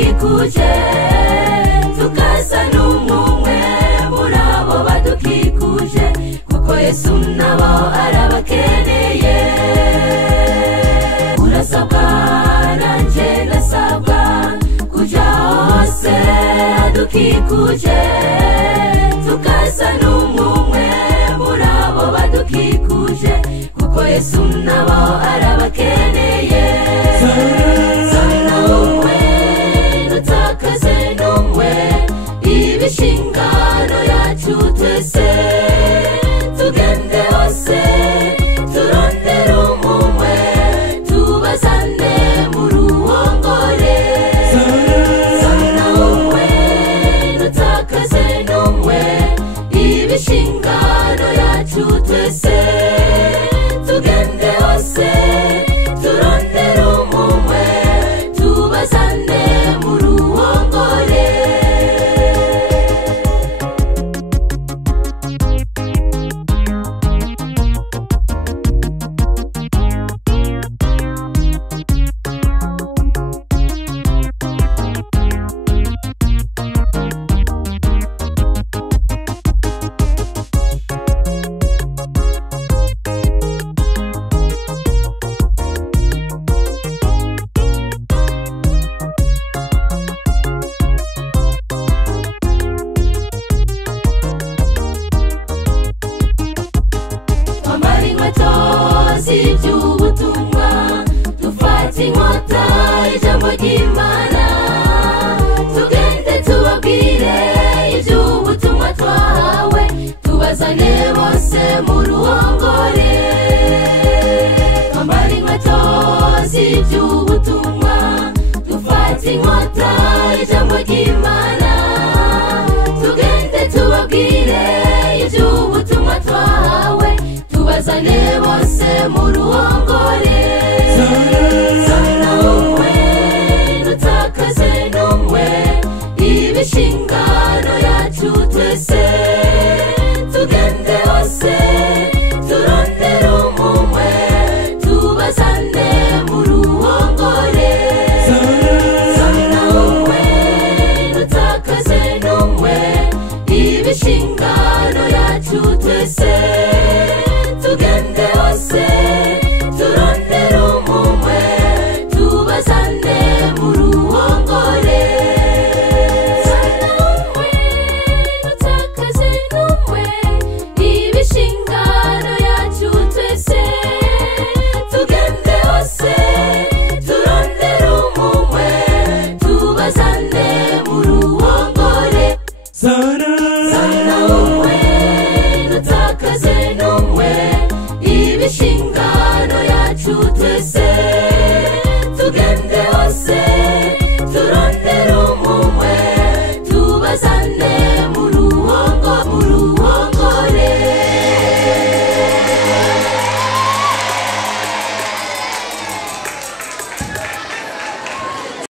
badukikuje tukasa n'umwe muri abo badukikuje kuko Yesu nabo arabakeneye urasabwa nanje ndasabwa kuja hose adukikuje tukasa n'umwe muri abo badukikuje kuko Yesu nabo arabakeneye ibishingano yacu twese tugende hose turondere umwe tubazane mu ruhongore zana umwe dutakaze n'umwe ibishingano yacu twese tugende hose turondere umwe tubazane mu ruhongore iby'ubutumwa dufata inkota ijambo ry'Imana tugende tubabwire iby'ubutumwa twahawe tubazane bose mu ruhongore twambara inkweto z'iby'ubutumwa dufata inkota ijambo ry'Imana tugende tubabwire iby'ubutumwa twahawe tubazane bose mu ruhongore zana umwe dutakaze n'umwe ibishingano yacu twese tugende hose turondere umwe tubazane mu ruhongore zana umwe dutakaze n'umwe ibishingano yacu twese tugende hose turondere umwe tubazane mu ruhongore zana umwe dutakaze n'umwe ibishingano yacu twese tugende hose turondere umwe tubazane mu ruhongore